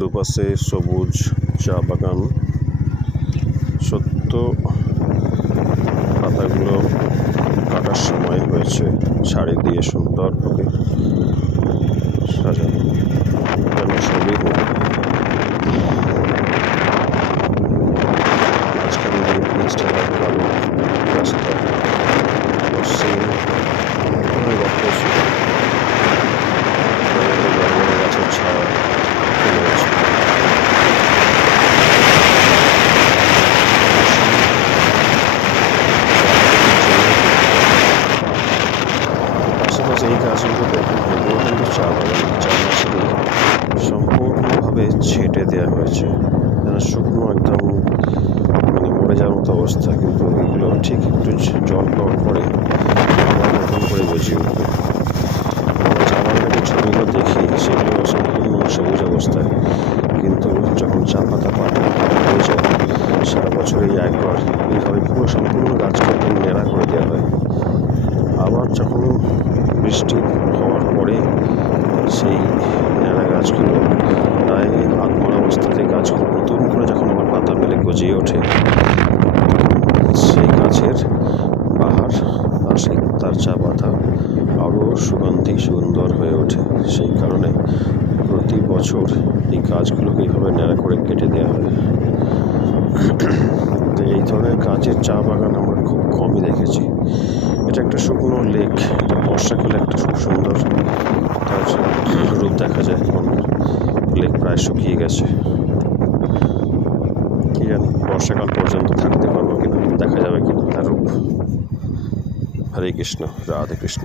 দুপাশে সবুজ চা বাগান। সত্য পাতাগুলো কাটার সময় হয়েছে, শাড়ি দিয়ে সুন্দরভাবে সাজানো, যেন সবই মাঝখান দিয়ে পিচটা কালো রাস্তা, পশ্চিম গাছের ছায়া ফেলে আছে। আশেপাশে এই গাছগুলো দেখুন, এগুলো কিন্তু চা বাগান, চারপাশে সম্পূর্ণভাবে ছেটে দেওয়া হয়েছে, যেন শুকনো একদম মরে যাওয়ার মতো অবস্থা। কিন্তু এগুলো ঠিক একটু জল পাওয়ার পরে নতুন করে গজিয়ে উঠবে। আমরা চা বাগানের ছবিগুলো দেখি, সেগুলো সম্পূর্ণ সবুজ অবস্থায়, কিন্তু যখন চা পাতা হয়ে যায় সারা বছরই একবার এইভাবে পুরো সম্পূর্ণ গাছটাকে ন্যাড়া করে দেওয়া হয়। আবার যখন বৃষ্টি হওয়ার পরে সেই ন্যাড়া গাছগুলো প্রায় আত্মরা অবস্থাতে গাছগুলো নতুন করে যখন আবার পাতা মেলে গজিয়ে ওঠে, সেই গাছের বাহার আর সেই তার চা পাতা আরও সুগন্ধি সুন্দর হয়ে ওঠে। সেই কারণে প্রতি বছর এই গাছগুলোকে এইভাবে ন্যাড়া করে কেটে দেওয়া হয়। তো এই ধরনের গাছের চা বাগান আমরা খুব কমই দেখেছি। এটা একটা শুকনো লেক, এটা বর্ষাকালে একটা খুব সুন্দর তার রূপ দেখা যায়। এখন লেক প্রায় শুকিয়ে গেছে, কি জানি বর্ষাকাল পর্যন্ত থাকতে পারবো কিনা, দেখা যাবে কিনা তার রূপ। হরে কৃষ্ণ, রাধে কৃষ্ণ।